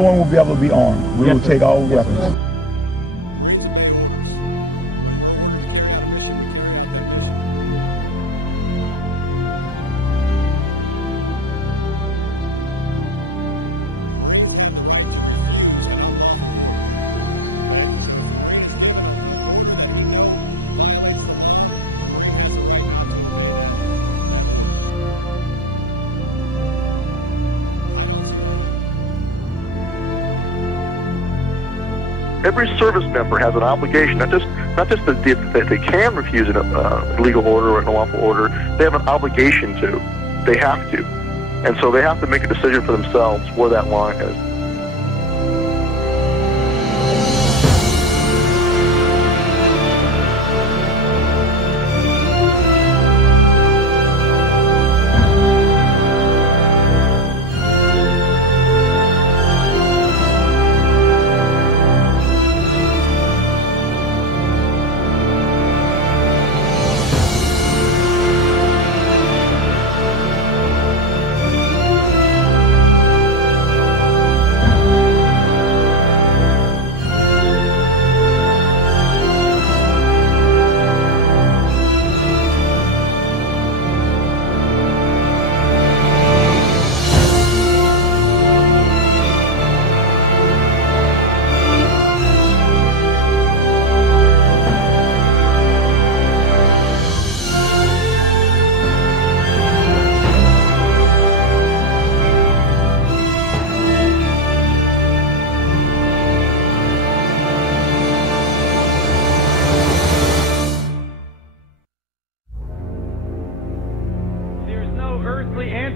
no one will be able to be armed. We will take all weapons. Every service member has an obligation, not just that they can refuse a legal order or an unlawful order. They have an obligation to. They have to. And so they have to make a decision for themselves where that line is.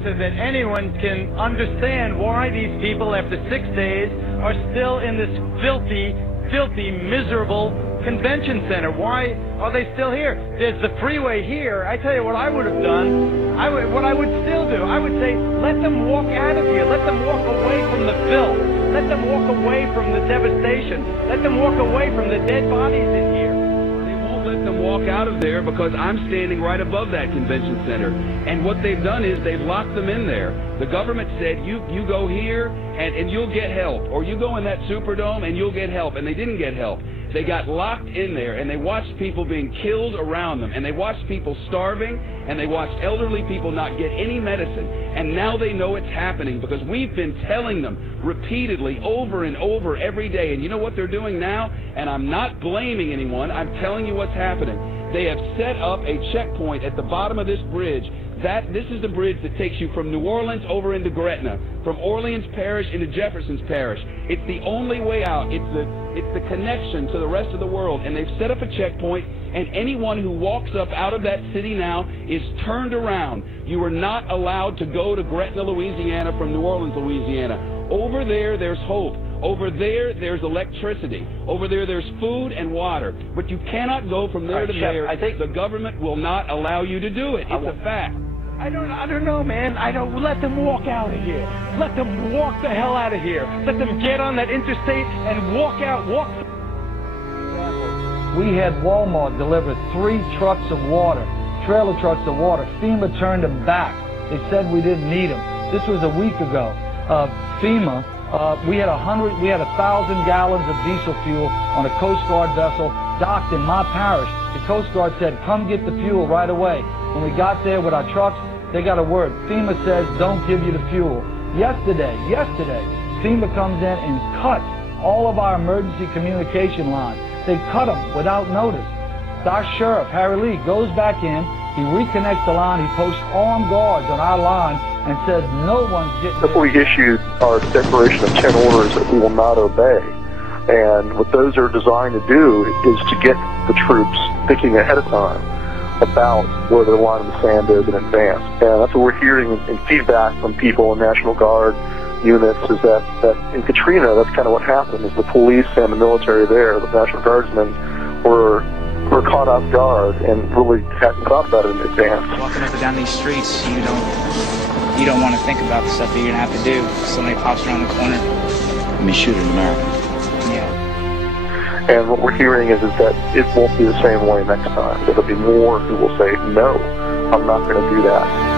That anyone can understand why these people, after 6 days, are still in this filthy, miserable convention center. Why are they still here? There's the freeway here. I tell you what I would have done, what I would still do. I would say, let them walk out of here. Let them walk away from the filth. Let them walk away from the devastation. Let them walk away from the dead bodies in here. Let them walk out of there because I'm standing right above that convention center. And what they've done is they've locked them in there. The government said, you go here and you'll get help. Or you go in that Superdome and you'll get help. And they didn't get help. They got locked in there and they watched people being killed around them. And they watched people starving. And they watched elderly people not get any medicine. And now they know it's happening because we've been telling them repeatedly over and over every day. And you know what they're doing now? And I'm not blaming anyone. I'm telling you what's happening. They have set up a checkpoint at the bottom of this bridge. This is the bridge that takes you from New Orleans over into Gretna, from Orleans Parish into Jefferson's Parish. It's the only way out. It's the connection to the rest of the world. And they've set up a checkpoint, and anyone who walks up out of that city now is turned around. You are not allowed to go to Gretna, Louisiana from New Orleans, Louisiana. Over there, there's hope. Over there, there's electricity. Over there, there's food and water. But you cannot go from there to there. I think the government will not allow you to do it. It's a fact. I don't know, man. Let them walk out of here. Let them walk the hell out of here. Let them get on that interstate and walk out. We had Walmart deliver 3 trucks of water, trailer trucks of water. FEMA turned them back. They said we didn't need them. This was a week ago. FEMA, we had 1,000 gallons of diesel fuel on a Coast Guard vessel docked in my parish. The Coast Guard said, come get the fuel right away. When we got there with our trucks, they got a word. FEMA says, don't give you the fuel. Yesterday, FEMA comes in and cuts all of our emergency communication lines. They cut them without notice. Our sheriff, Harry Lee, goes back in, he reconnects the line, he posts armed guards on our line and says no one's getting... That's what we issued our declaration of 10 orders that we will not obey. And what those are designed to do is to get the troops thinking ahead of time about where the line in the sand is in advance. And that's what we're hearing in feedback from people in National Guard units is that in Katrina, that's kind of what happened, is the police and the military there, the National Guardsmen, were caught off guard and really hadn't thought about it in advance. Walking up and down these streets, you don't want to think about the stuff that you're going to have to do. Somebody pops around the corner. Let me shoot an American. Yeah. And what we're hearing is that it won't be the same way next time. There'll be more who will say, no, I'm not going to do that.